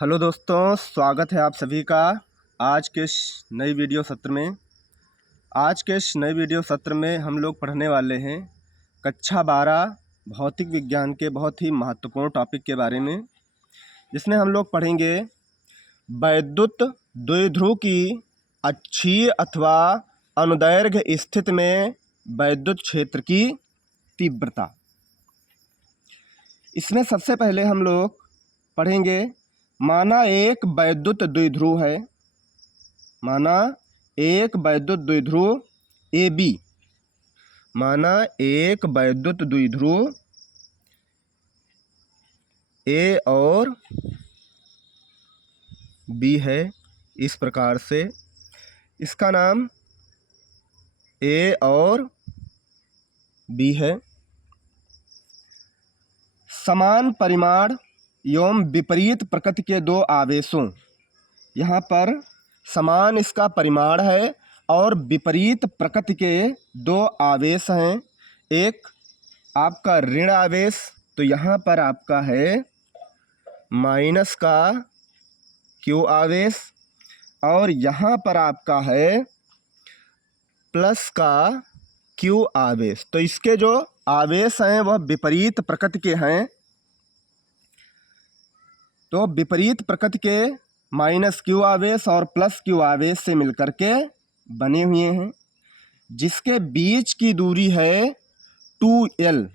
Hello दोस्तों, स्वागत है आप सभी का आज के इस नई वीडियो सत्र में। आज के इस नए वीडियो सत्र में हम लोग पढ़ने वाले हैं कक्षा 12 भौतिक विज्ञान के बहुत ही महत्वपूर्ण टॉपिक के बारे में, जिसमें हम लोग पढ़ेंगे वैद्युत द्विध्रुव की अक्षीय अथवा अनुदैर्घ्य स्थिति में वैद्युत क्षेत्र की तीव्रता। इसमें सबसे पहले हम लोग पढ़ेंगे, माना एक वैद्युत द्विध्रुव है। माना एक वैद्युत द्विध्रुव AB, माना एक वैद्युत द्विध्रुव A और B है। इस प्रकार से इसका नाम A और B है। समान परिमाण एवं विपरीत प्रकृति के दो आवेशों, यहाँ पर समान इसका परिमाण है और विपरीत प्रकृति के दो आवेश हैं। एक आपका ऋण आवेश, तो यहाँ पर आपका है माइनस का Q आवेश, और यहाँ पर आपका है प्लस का Q आवेश। तो इसके जो आवेश हैं वह विपरीत प्रकृति के हैं। तो विपरीत प्रकृति के माइनस Q आवेश और प्लस Q आवेश से मिलकर के बने हुए हैं, जिसके बीच की दूरी है 2L।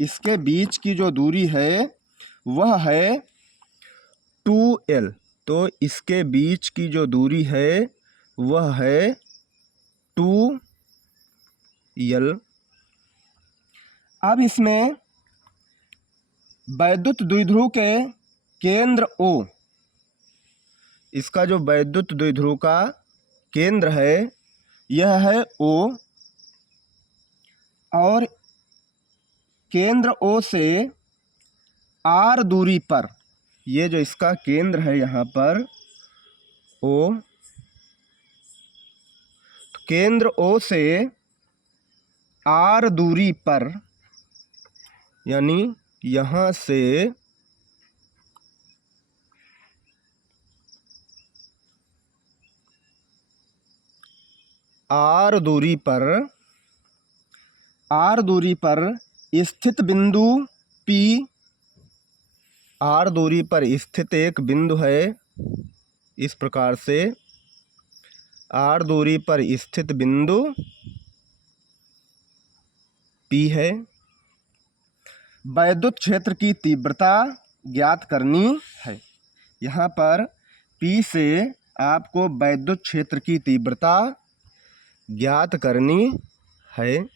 इसके बीच की जो दूरी है वह है 2L। तो इसके बीच की जो दूरी है वह है 2L। अब इसमें वैद्युत द्विध्रुव के केंद्र O, इसका जो वैद्युत द्विध्रुव का केंद्र है यह है O, और केंद्र O से R दूरी पर, ये जो इसका केंद्र है यहाँ पर O, तो केंद्र O से R दूरी पर, यानी यहाँ से R दूरी पर स्थित बिंदु P, R दूरी पर स्थित एक बिंदु है। इस प्रकार से R दूरी पर स्थित बिंदु P है। वैद्युत क्षेत्र की तीव्रता ज्ञात करनी है। यहाँ पर P से आपको वैद्युत क्षेत्र की तीव्रता ज्ञात करनी है।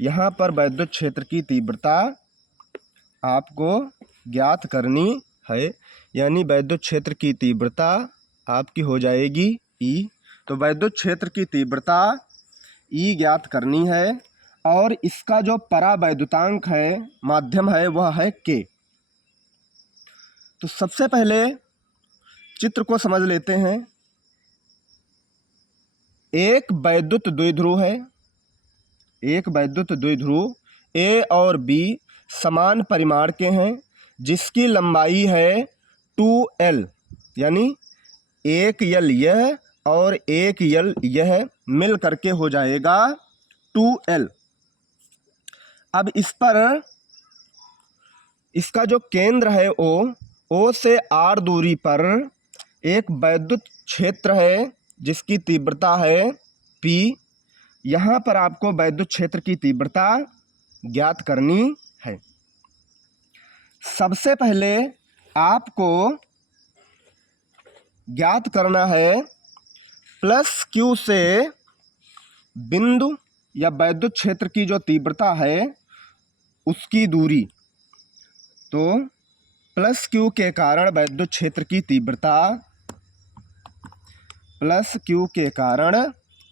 यहाँ पर वैद्युत क्षेत्र की तीव्रता आपको ज्ञात करनी है, यानी वैद्युत क्षेत्र की तीव्रता आपकी हो जाएगी E। तो वैद्युत क्षेत्र की तीव्रता E ज्ञात करनी है, और इसका जो परावैद्युतांक है, माध्यम है, वह है K। तो सबसे पहले चित्र को समझ लेते हैं। एक वैद्युत द्विध्रुव है, एक वैद्युत द्विध्रुव A और B समान परिमाण के हैं, जिसकी लंबाई है 2L, यानी एक L यह और एक L यह मिल करके हो जाएगा 2L। अब इस पर इसका जो केंद्र है O से R दूरी पर एक वैद्युत क्षेत्र है जिसकी तीव्रता है P। यहाँ पर आपको वैद्युत क्षेत्र की तीव्रता ज्ञात करनी है। सबसे पहले आपको ज्ञात करना है प्लस Q से बिंदु या वैद्युत क्षेत्र की जो तीव्रता है उसकी दूरी। तो प्लस Q के कारण वैद्युत क्षेत्र की तीव्रता, प्लस Q के कारण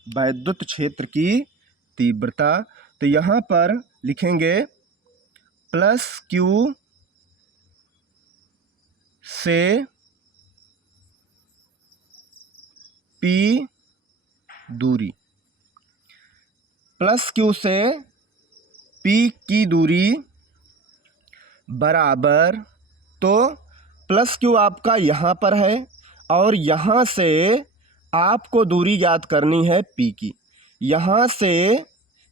वैद्युत क्षेत्र की तीव्रता। तो यहाँ पर लिखेंगे प्लस Q से P दूरी, प्लस Q से P की दूरी बराबर, तो प्लस क्यू आपका यहाँ पर है और यहाँ से आपको दूरी ज्ञात करनी है पी की। यहाँ से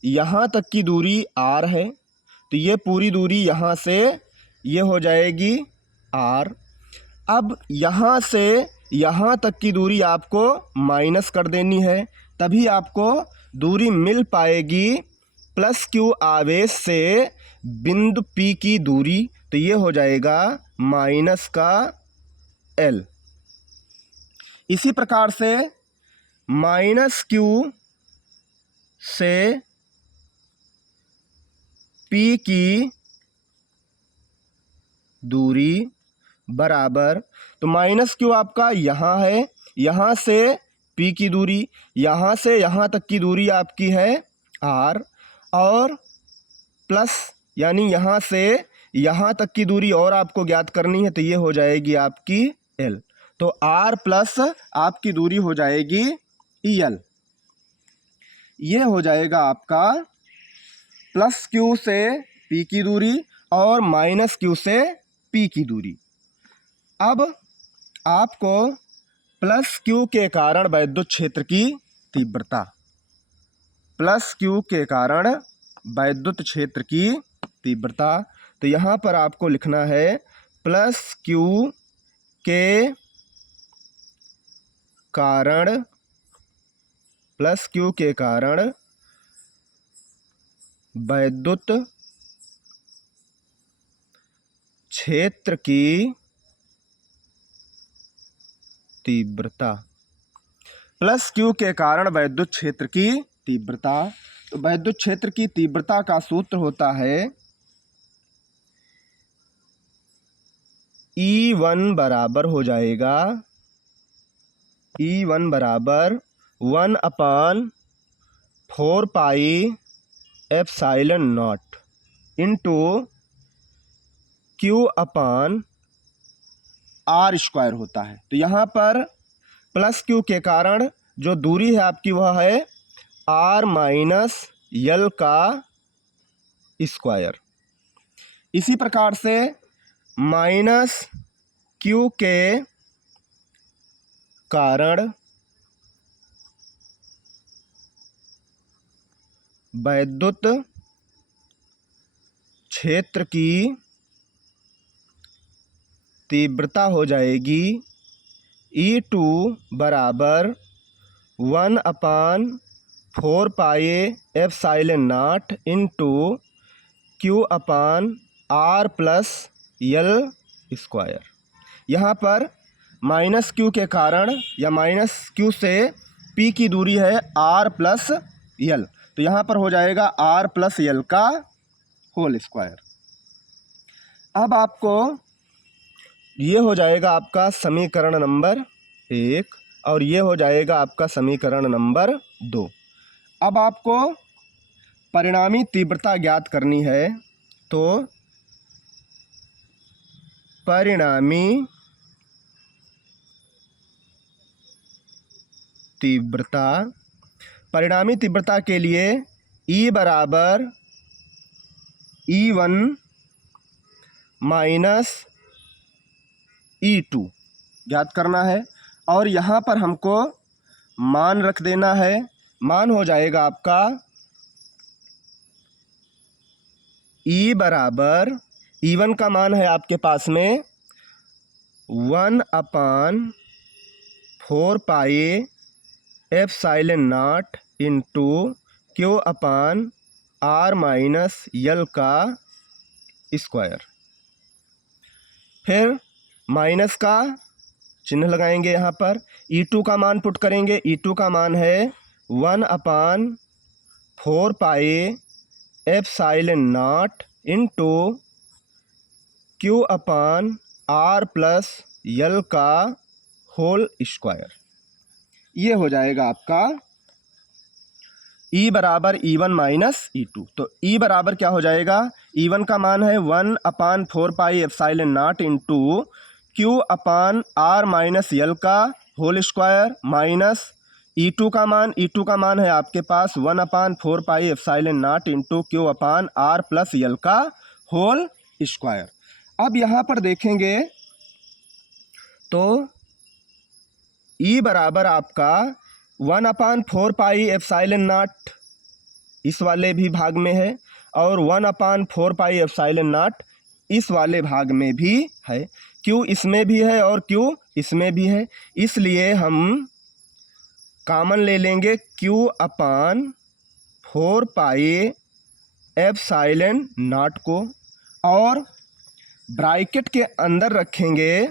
यहाँ तक की दूरी आर है, तो ये पूरी दूरी यहाँ से ये हो जाएगी आर। अब यहाँ से यहाँ तक की दूरी आपको माइनस कर देनी है, तभी आपको दूरी मिल पाएगी प्लस क्यू आवेश से बिंदु P की दूरी। तो ये हो जाएगा माइनस का L। इसी प्रकार से माइनस Q से P की दूरी बराबर, तो माइनस Q आपका यहाँ है, यहाँ से P की दूरी, यहाँ से यहाँ तक की दूरी आपकी है R, और प्लस यानी यहाँ से यहाँ तक की दूरी और आपको ज्ञात करनी है, तो ये हो जाएगी आपकी L। तो R प्लस आपकी दूरी हो जाएगी EL। ये हो जाएगा आपका प्लस Q से P की दूरी और माइनस Q से P की दूरी। अब आपको प्लस Q के कारण वैद्युत क्षेत्र की तीव्रता, प्लस Q के कारण वैद्युत क्षेत्र की तीव्रता, तो यहाँ पर आपको लिखना है प्लस Q के कारण, प्लस Q के कारण वैद्युत क्षेत्र की तीव्रता, प्लस Q के कारण वैद्युत क्षेत्र की तीव्रता। तो वैद्युत क्षेत्र की तीव्रता का सूत्र होता है E1 बराबर हो जाएगा, E1 बराबर 1/4 पाई एप्सिलॉन नॉट इंटू Q अपान R स्क्वायर होता है। तो यहाँ पर प्लस Q के कारण जो दूरी है आपकी वह है R माइनस L का स्क्वायर। इसी प्रकार से माइनस Q के कारण वैद्युत क्षेत्र की तीव्रता हो जाएगी E2 बराबर 1/4 पाई एप्सिलॉन नॉट इंटू Q अपान R प्लस L स्क्वायर। यहाँ पर माइनस Q के कारण या माइनस Q से P की दूरी है R प्लस L, तो यहाँ पर हो जाएगा R प्लस L का होल स्क्वायर। अब आपको ये हो जाएगा आपका समीकरण नंबर 1 और ये हो जाएगा आपका समीकरण नंबर 2। अब आपको परिणामी तीव्रता ज्ञात करनी है, तो परिणामी तीव्रता के लिए E बराबर E1 माइनस E2 ज्ञात करना है, और यहाँ पर हमको मान रख देना है। मान हो जाएगा आपका E बराबर E1 का मान है आपके पास में 1/4 पाई एप्सिलॉन नॉट इंटू Q अपान R माइनस L का स्क्वायर। फिर माइनस का चिन्ह लगाएंगे, यहाँ पर E2 का मान पुट करेंगे। E2 का मान है 1/4 पाई एप्सिलॉन नॉट इंटू Q अपान R प्लस L का होल स्क्वायर। ये हो जाएगा आपका E बराबर E1 माइनस E2। तो E बराबर क्या हो जाएगा, E1 का मान है 1/4 पाई एप्सिलॉन नॉट इंटू Q अपान R माइनस L का होल स्क्वायर माइनस E2 का मान है आपके पास 1/4 पाई एप्सिलॉन नॉट इंटू Q अपान R प्लस L का होल स्क्वायर। अब यहाँ पर देखेंगे तो E बराबर आपका 1/4 पाई एप्सिलॉन नॉट इस वाले भी भाग में है और 1/4 पाई एप्सिलॉन नॉट इस वाले भाग में भी है। Q इसमें भी है और Q इसमें भी है, इसलिए हम कॉमन ले लेंगे Q/4 पाई एप्सिलॉन नॉट को और ब्रैकेट के अंदर रखेंगे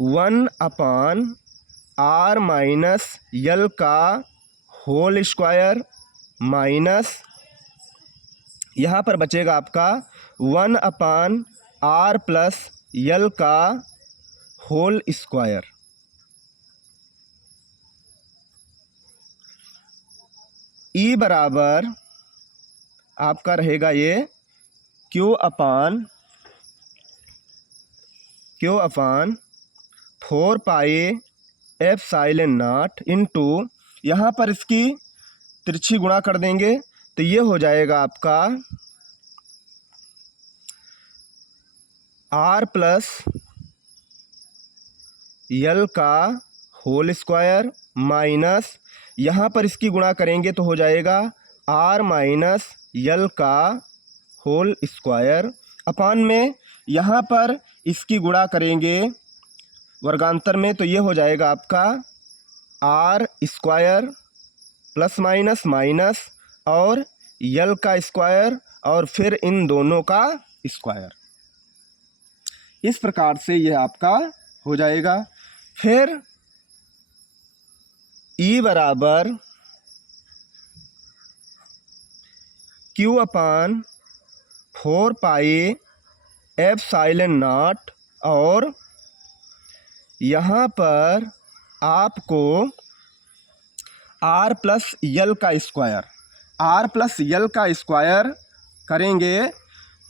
1/r माइनस यल का होल स्क्वायर माइनस यहाँ पर बचेगा आपका 1/r प्लस यल का होल स्क्वायर। E बराबर आपका रहेगा ये Q/4 पाई एप्सिलॉन नॉट इंटू यहाँ पर इसकी तिरछी गुणा कर देंगे तो ये हो जाएगा आपका r प्लस यल का होल स्क्वायर माइनस यहाँ पर इसकी गुणा करेंगे तो हो जाएगा r माइनस यल का होल स्क्वायर अपान में यहाँ पर इसकी गुणा करेंगे वर्गांतर में तो ये हो जाएगा आपका r square plus minus minus और यल का स्क्वायर और फिर इन दोनों का स्क्वायर। इस प्रकार से ये आपका हो जाएगा। फिर E बराबर Q/4 पाई एप्सिलॉन नॉट और यहाँ पर आपको r प्लस यल का स्क्वायर करेंगे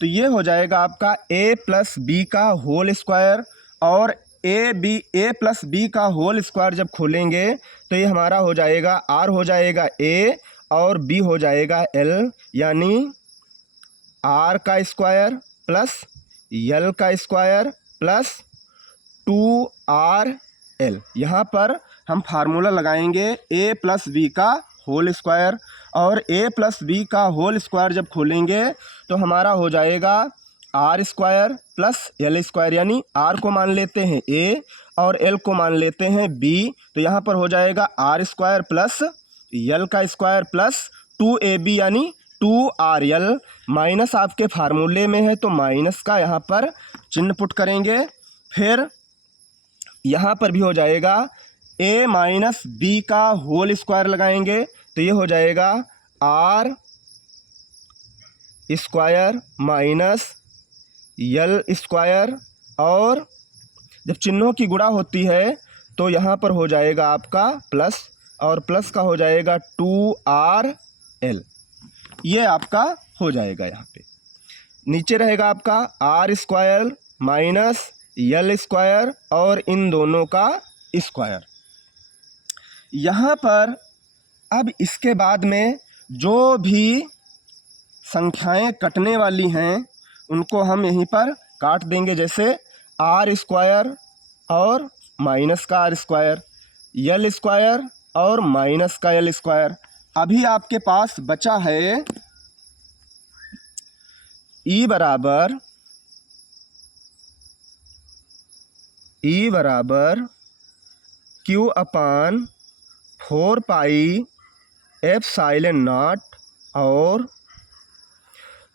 तो ये हो जाएगा आपका a प्लस बी का होल स्क्वायर और a प्लस बी का होल स्क्वायर जब खोलेंगे तो ये हमारा हो जाएगा r हो जाएगा a और b हो जाएगा l, यानी r का स्क्वायर प्लस यल का स्क्वायर प्लस 2rl। यहाँ पर हम फार्मूला लगाएंगे a प्लस बी का होल स्क्वायर और a प्लस बी का होल स्क्वायर जब खोलेंगे तो हमारा हो जाएगा r स्क्वायर प्लस यल स्क्वायर, यानी r को मान लेते हैं a और l को मान लेते हैं b, तो यहाँ पर हो जाएगा r स्क्वायर प्लस यल का स्क्वायर प्लस 2ab यानी 2rl माइनस आपके फार्मूले में है तो माइनस का यहाँ पर चिन्ह पुट करेंगे। फिर यहाँ पर भी हो जाएगा a माइनस बी का होल स्क्वायर लगाएंगे तो ये हो जाएगा r स्क्वायर माइनस यल स्क्वायर और जब चिन्हों की गुणा होती है तो यहाँ पर हो जाएगा आपका प्लस और प्लस का हो जाएगा 2rl। ये आपका हो जाएगा। यहाँ पे नीचे रहेगा आपका r स्क्वायर माइनस यल स्क्वायर और इन दोनों का स्क्वायर। यहाँ पर अब इसके बाद में जो भी संख्याएं कटने वाली हैं उनको हम यहीं पर काट देंगे, जैसे r स्क्वायर और माइनस का r स्क्वायर, यल स्क्वायर और माइनस का यल स्क्वायर। अभी आपके पास बचा है E बराबर Q/4 पाई एप्सिलॉन नॉट और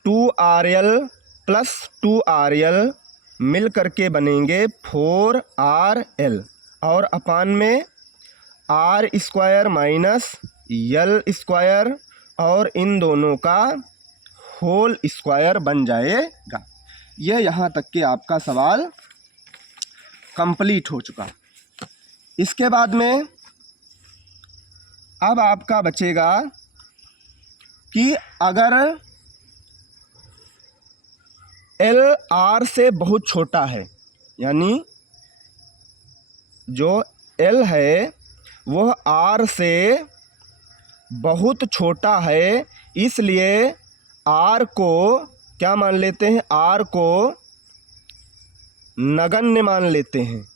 2rl प्लस 2rl मिल करके बनेंगे 4rl और अपान में r स्क्वायर माइनस यल स्क्वायर और इन दोनों का होल स्क्वायर बन जाएगा। यह यहाँ तक के आपका सवाल कंप्लीट हो चुका। इसके बाद में अब आपका बचेगा कि अगर L R से बहुत छोटा है, यानी जो L है वह R से बहुत छोटा है, इसलिए R को क्या मान लेते हैं, R को नगण्य मान लेते हैं,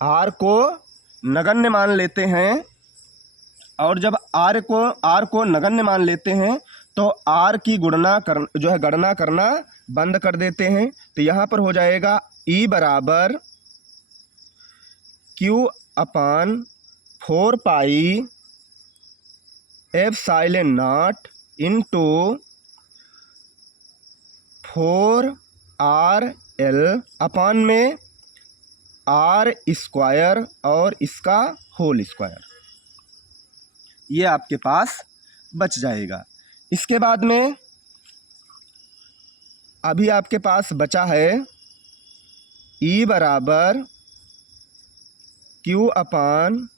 आर को नगण्य मान लेते हैं। और जब आर को नगण्य मान लेते हैं तो आर की गणना करना बंद कर देते हैं। तो यहाँ पर हो जाएगा ई बराबर Q upon 4 pi epsilon naught into 4 R L upon में आर स्क्वायर और इसका होल स्क्वायर, ये आपके पास बच जाएगा। इसके बाद में अभी आपके पास बचा है ई बराबर Q upon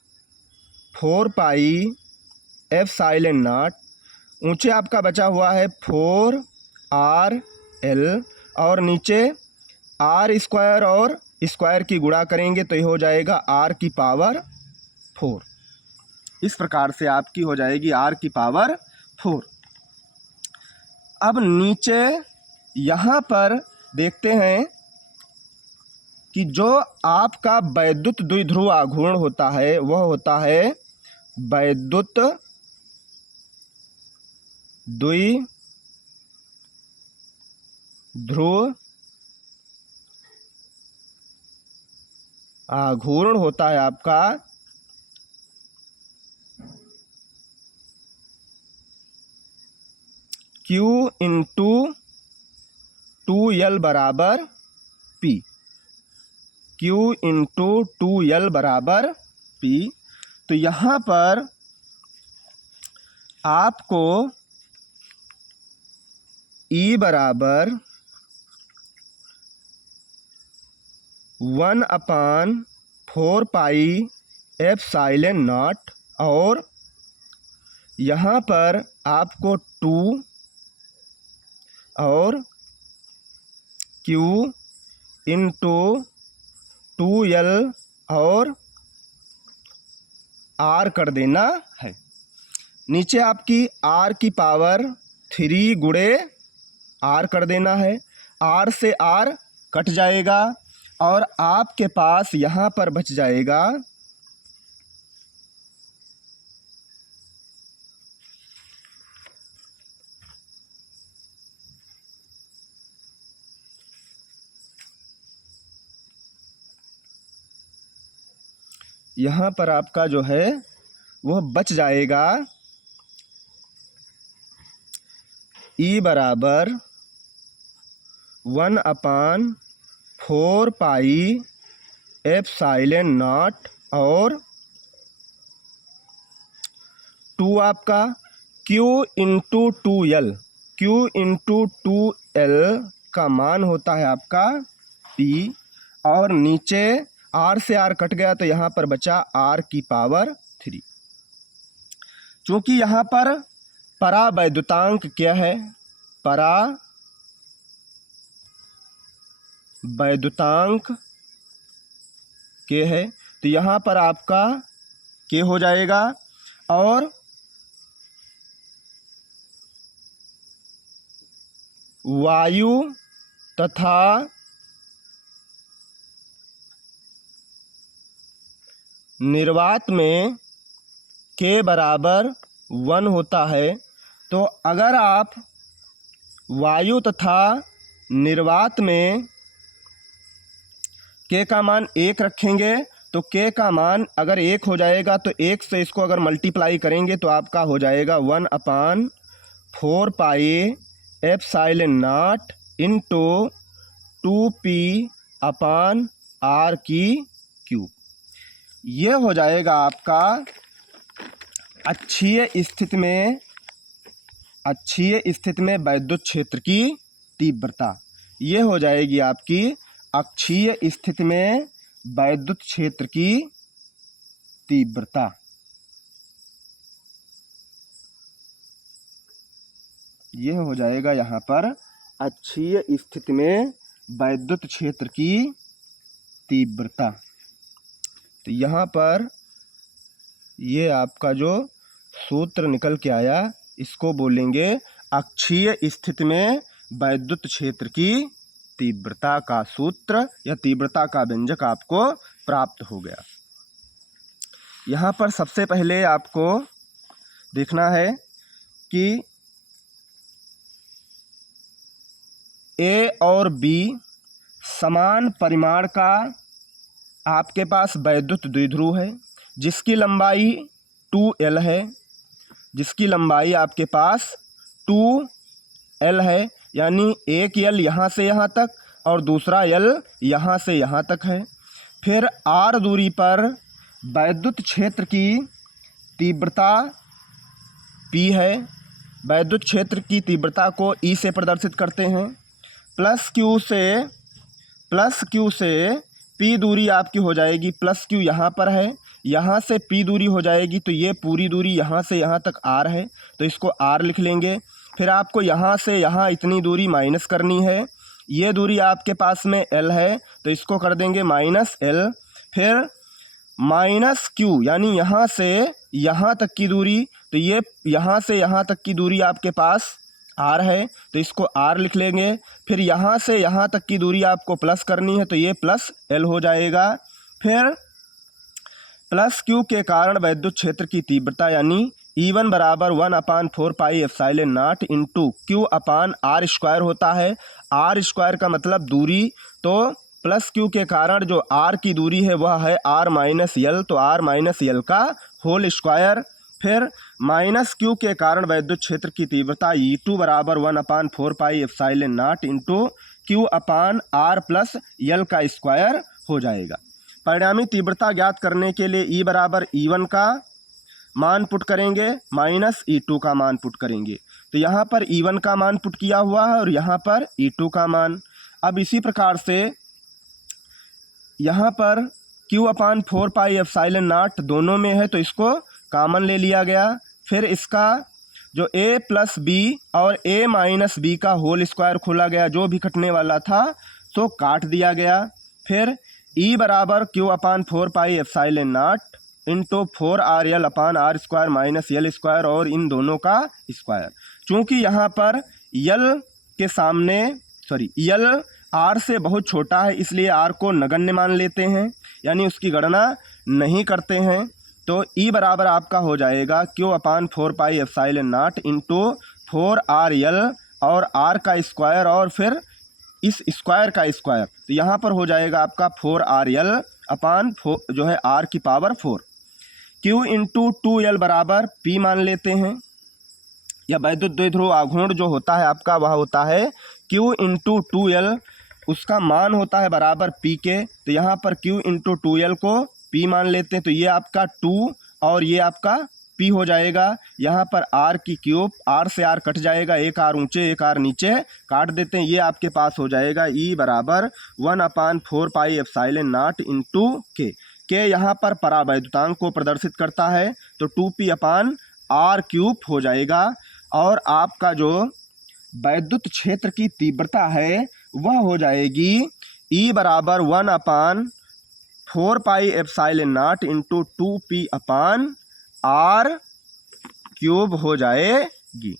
4 pi epsilon not, ऊंचे आपका बचा हुआ है 4 आर एल और नीचे आर स्क्वायर और स्क्वायर की गुणा करेंगे तो ये हो जाएगा आर की पावर 4। इस प्रकार से आपकी हो जाएगी आर की पावर 4। अब नीचे यहाँ पर देखते हैं कि जो आपका वैद्युत द्विध्रुव आघूर्ण होता है वह होता है वैद्युत द्विध्रुव आघूर्ण होता है आपका Q इंटू 2L बराबर P, Q इंटू 2L बराबर P। तो यहाँ पर आपको E बराबर 1/4 पाई एप्सिलॉन नॉट और यहाँ पर आपको 2 और Q इंटू 2L और R कर देना है। नीचे आपकी R की पावर 3 गुणे R कर देना है, R से R कट जाएगा और आपके पास यहाँ पर बच जाएगा यहाँ पर आपका जो है वह बच जाएगा E बराबर 1/4 पाई एप्सिलॉन नॉट और 2 आपका Q into 2L, Q into 2L का मान होता है आपका P और नीचे R से R कट गया तो यहाँ पर बचा R की पावर 3। चूँकि यहाँ पर परावैद्युतांक क्या है, परावैद्युतांक के है तो यहाँ पर आपका के हो जाएगा और वायु तथा निर्वात में के बराबर 1 होता है। तो अगर आप वायु तथा निर्वात में के का मान 1 रखेंगे तो के का मान अगर 1 हो जाएगा तो 1 से इसको अगर मल्टीप्लाई करेंगे तो आपका हो जाएगा 1/4 पाई एप्सिलॉन नॉट इंटू 2P अपान R की क्यूब। ये हो जाएगा आपका अक्षीय स्थिति में वैद्युत क्षेत्र की तीव्रता। ये हो जाएगी आपकी अक्षीय स्थिति में वैद्युत क्षेत्र की तीव्रता। यह हो जाएगा यहाँ पर अक्षीय स्थिति में वैद्युत क्षेत्र की तीव्रता। तो यहाँ पर ये आपका जो सूत्र निकल के आया इसको बोलेंगे अक्षीय स्थिति में वैद्युत क्षेत्र की तीव्रता का सूत्र या तीव्रता का व्यंजक आपको प्राप्त हो गया। यहाँ पर सबसे पहले आपको देखना है कि ए और बी समान परिमाण का आपके पास वैद्युत द्विध्रुव है जिसकी लंबाई 2L है, जिसकी लंबाई आपके पास 2L है, यानी एक L यहाँ से यहाँ तक और दूसरा L यहाँ से यहाँ तक है। फिर R दूरी पर वैद्युत क्षेत्र की तीव्रता P है। वैद्युत क्षेत्र की तीव्रता को E से प्रदर्शित करते हैं। प्लस Q से P दूरी आपकी हो जाएगी, प्लस Q यहाँ पर है, यहाँ से P दूरी हो जाएगी, तो ये पूरी दूरी यहाँ से यहाँ तक R है, तो इसको R लिख लेंगे। फिर आपको यहाँ से यहाँ इतनी दूरी माइनस करनी है, ये दूरी आपके पास में L है, तो इसको कर देंगे -L। फिर माइनस Q यानी यहाँ से यहाँ तक की दूरी, तो ये यहाँ से यहाँ तक की दूरी आपके पास R है, तो इसको R लिख लेंगे। फिर यहाँ से यहाँ तक की दूरी आपको प्लस करनी है, तो ये +L हो जाएगा। फिर प्लस Q के कारण वैद्युत क्षेत्र की तीव्रता यानी E1 बराबर 1/4 पाई एप्सिलॉन नॉट इंटू Q/R² होता है। R² का मतलब दूरी, तो प्लस Q के कारण जो R की दूरी है वह है R-L, तो R-L का होल स्क्वायर। फिर -Q के कारण वैद्युत क्षेत्र की तीव्रता E2 बराबर 1/4 पाई epsilon naught into Q/R + L का स्क्वायर हो जाएगा। परिणामी तीव्रता ज्ञात करने के लिए E बराबर E1 का मान पुट करेंगे माइनस E2 का मान पुट करेंगे, तो यहाँ पर E1 का मान पुट किया हुआ है और यहाँ पर E2 का मान। अब इसी प्रकार से यहाँ पर Q/4 पाई एप्सिलॉन नॉट दोनों में है, तो इसको कॉमन ले लिया गया। फिर इसका जो A + B और A - B का होल स्क्वायर खोला गया, जो भी कटने वाला था तो काट दिया गया। फिर E बराबर Q/4 पाई epsilon naught into 4RL/R² - L² और इन दोनों का स्क्वायर। चूँकि यहाँ पर L के सामने L R से बहुत छोटा है, इसलिए R को नगण्य मान लेते हैं, यानी उसकी गणना नहीं करते हैं। तो E बराबर आपका हो जाएगा Q/4 पाई एप्सिलॉन नॉट इंटू 4RL और R का स्क्वायर और फिर इस स्क्वायर का स्क्वायर, तो यहाँ पर हो जाएगा आपका 4RL/4 जो है R⁴। Q इंटू 2L बराबर P मान लेते हैं, या वैद्युत द्विध्रुव आघूर्ण जो होता है आपका वह होता है Q इंटू 2L, उसका मान होता है बराबर P के, तो यहाँ पर Q इंटू 2L को P मान लेते हैं, तो ये आपका 2 और ये आपका P हो जाएगा। यहाँ पर R³ R से R कट जाएगा, एक R ऊंचे एक R नीचे काट देते हैं, ये आपके पास हो जाएगा E बराबर 1/4 पाई एप्सिलॉन नॉट इंटू K यहाँ पर परावैद्युतांक को प्रदर्शित करता है, तो 2P/R³ हो जाएगा। और आपका जो वैद्युत क्षेत्र की तीव्रता है वह हो जाएगी E बराबर 1/4 पाई एप्सिलॉन नॉट इंटू 2P/R³ हो जाएगी।